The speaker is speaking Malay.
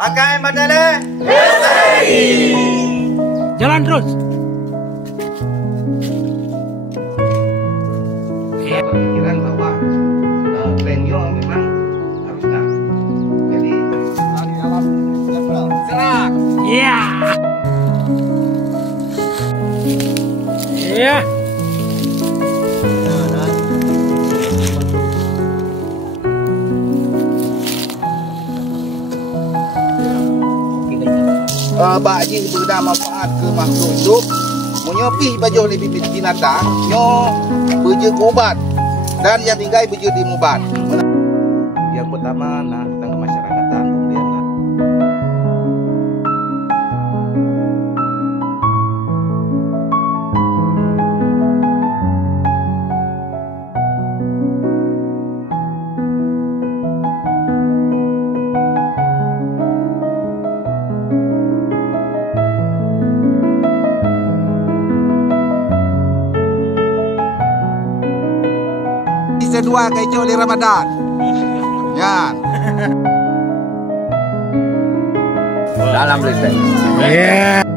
Pakai Mandala. Jalan terus. Pikiran bahwa venue memang harusnya jadi alam serak. Iya. Iya. Bak ji benda manfaat ke makhluk hidup. Menyopi baju lebih binatang, nyo beje ubat dan yang tinggal beje di mubat. Yang pertama nah tentang kemasyarakatan, kemudian nah kedua kecoh di Ramadan. Ya. Dalam listrik. Iya.